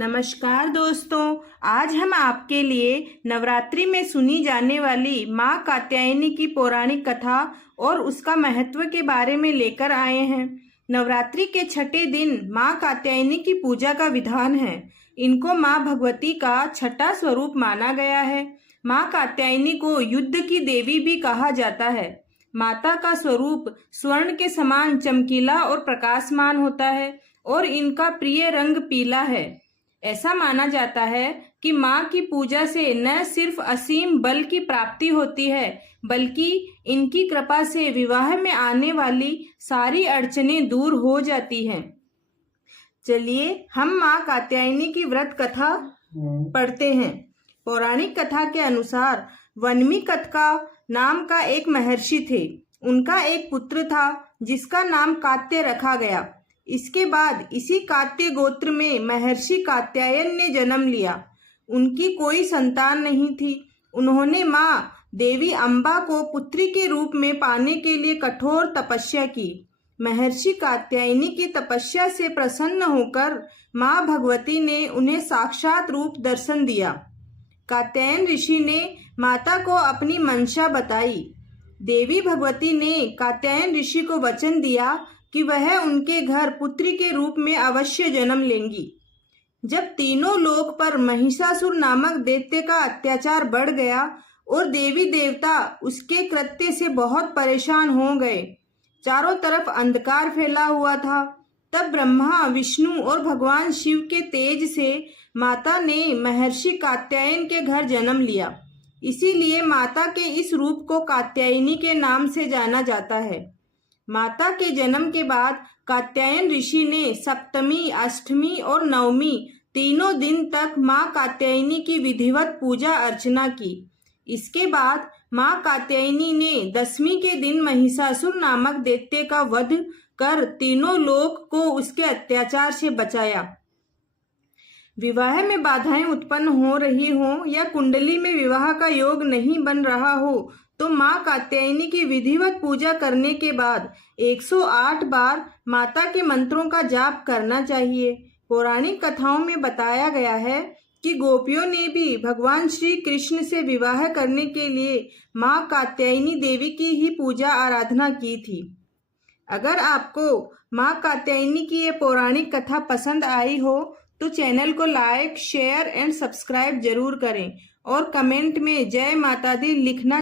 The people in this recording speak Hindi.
नमस्कार दोस्तों, आज हम आपके लिए नवरात्रि में सुनी जाने वाली माँ कात्यायनी की पौराणिक कथा और उसका महत्व के बारे में लेकर आए हैं। नवरात्रि के छठे दिन माँ कात्यायनी की पूजा का विधान है। इनको माँ भगवती का छठा स्वरूप माना गया है। माँ कात्यायनी को युद्ध की देवी भी कहा जाता है। माता का स्वरूप स्वर्ण के समान चमकीला और प्रकाशमान होता है और इनका प्रिय रंग पीला है। ऐसा माना जाता है कि माँ की पूजा से न सिर्फ असीम बल की प्राप्ति होती है, बल्कि इनकी कृपा से विवाह में आने वाली सारी अड़चनें दूर हो जाती हैं। चलिए हम माँ कात्यायनी की व्रत कथा पढ़ते हैं। पौराणिक कथा के अनुसार वन्मीकतका नाम का एक महर्षि थे। उनका एक पुत्र था जिसका नाम कात्य रखा गया। इसके बाद इसी कात्य गोत्र में महर्षि कात्यायन ने जन्म लिया। उनकी कोई संतान नहीं थी। उन्होंने माँ देवी अम्बा को पुत्री के रूप में पाने के लिए कठोर तपस्या की। महर्षि कात्यायनी की तपस्या से प्रसन्न होकर माँ भगवती ने उन्हें साक्षात रूप दर्शन दिया। कात्यायन ऋषि ने माता को अपनी मंशा बताई। देवी भगवती ने कात्यायन ऋषि को वचन दिया कि वह उनके घर पुत्री के रूप में अवश्य जन्म लेंगी। जब तीनों लोक पर महिषासुर नामक दैत्य का अत्याचार बढ़ गया और देवी देवता उसके कृत्य से बहुत परेशान हो गए, चारों तरफ अंधकार फैला हुआ था, तब ब्रह्मा, विष्णु और भगवान शिव के तेज से माता ने महर्षि कात्यायन के घर जन्म लिया। इसीलिए माता के इस रूप को कात्यायनी के नाम से जाना जाता है। माता के जन्म के बाद कात्यायन ऋषि ने सप्तमी, अष्टमी और नवमी तीनों दिन तक माँ कात्यायनी की विधिवत पूजा अर्चना की। इसके बाद माँ कात्यायनी ने दसवीं के दिन महिषासुर नामक दैत्य का वध कर तीनों लोक को उसके अत्याचार से बचाया। विवाह में बाधाएं उत्पन्न हो रही हों या कुंडली में विवाह का योग नहीं बन रहा हो, तो माँ कात्यायनी की विधिवत पूजा करने के बाद 108 बार माता के मंत्रों का जाप करना चाहिए। पौराणिक कथाओं में बताया गया है कि गोपियों ने भी भगवान श्री कृष्ण से विवाह करने के लिए माँ कात्यायनी देवी की ही पूजा आराधना की थी। अगर आपको माँ कात्यायनी की ये पौराणिक कथा पसंद आई हो तो चैनल को लाइक, शेयर एंड सब्सक्राइब जरूर करें और कमेंट में जय माता दी लिखना